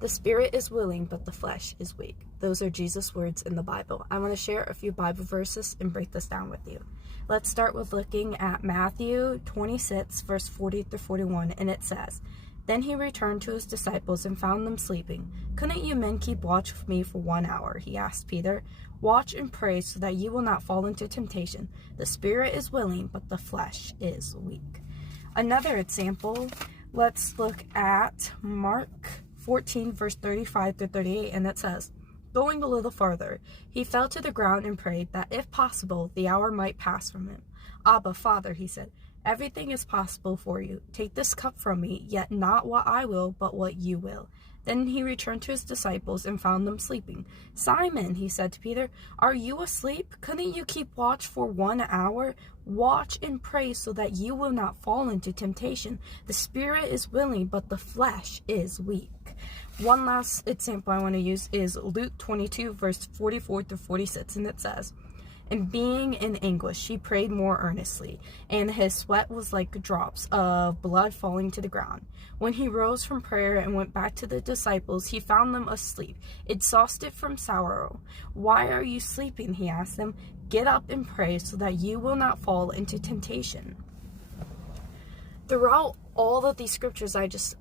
The spirit is willing, but the flesh is weak. Those are Jesus' words in the Bible. I want to share a few Bible verses and break this down with you. Let's start with looking at Matthew 26, verse 40 through 41, and it says, "Then he returned to his disciples and found them sleeping. 'Couldn't you men keep watch with me for 1 hour?' he asked Peter. 'Watch and pray so that you will not fall into temptation. The spirit is willing, but the flesh is weak.'" Another example, let's look at Mark 14, verse 35 through 38, and it says, "Going a little farther, he fell to the ground and prayed that, if possible, the hour might pass from him. 'Abba, Father,' he said, 'everything is possible for you. Take this cup from me, yet not what I will, but what you will.' Then he returned to his disciples and found them sleeping. 'Simon,' he said to Peter, 'are you asleep? Couldn't you keep watch for 1 hour? Watch and pray so that you will not fall into temptation. The spirit is willing, but the flesh is weak.'" One last example I want to use is Luke 22, verse 44 through 46, and it says, "And being in anguish, he prayed more earnestly, and his sweat was like drops of blood falling to the ground. When he rose from prayer and went back to the disciples, he found them asleep, exhausted from sorrow. 'Why are you sleeping?' he asked them. 'Get up and pray so that you will not fall into temptation.'" Throughout all of these scriptures I just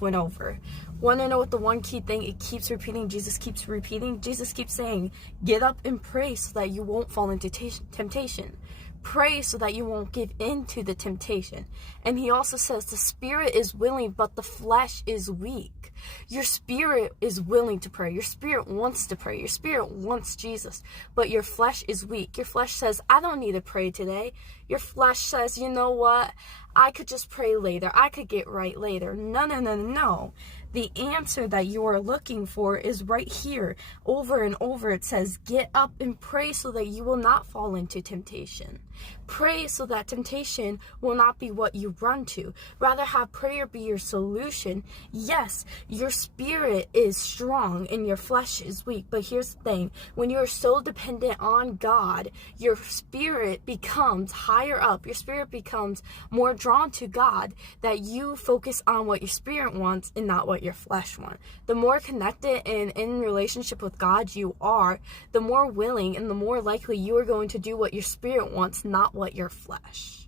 went over. Want to know what the one key thing it keeps repeating? Jesus keeps repeating. Jesus keeps saying, "Get up and pray so that you won't fall into temptation. Pray so that you won't give in to the temptation." And he also says the spirit is willing, but the flesh is weak. Your spirit is willing to pray. Your spirit wants to pray. Your spirit wants Jesus, but your flesh is weak. Your flesh says, "I don't need to pray today." Your flesh says, "You know what? I could just pray later. I could get right later." No, no, no, no. The answer that you are looking for is right here. Over and over it says, "Get up and pray so that you will not fall into temptation." Pray so that temptation will not be what you run to. Rather have prayer be your solution. Yes, your spirit is strong and your flesh is weak. But here's the thing. When you're so dependent on God, your spirit becomes higher up. Your spirit becomes more drawn to God, that you focus on what your spirit wants and not what your flesh wants. The more connected and in relationship with God you are, the more willing and the more likely you are going to do what your spirit wants, not what your flesh.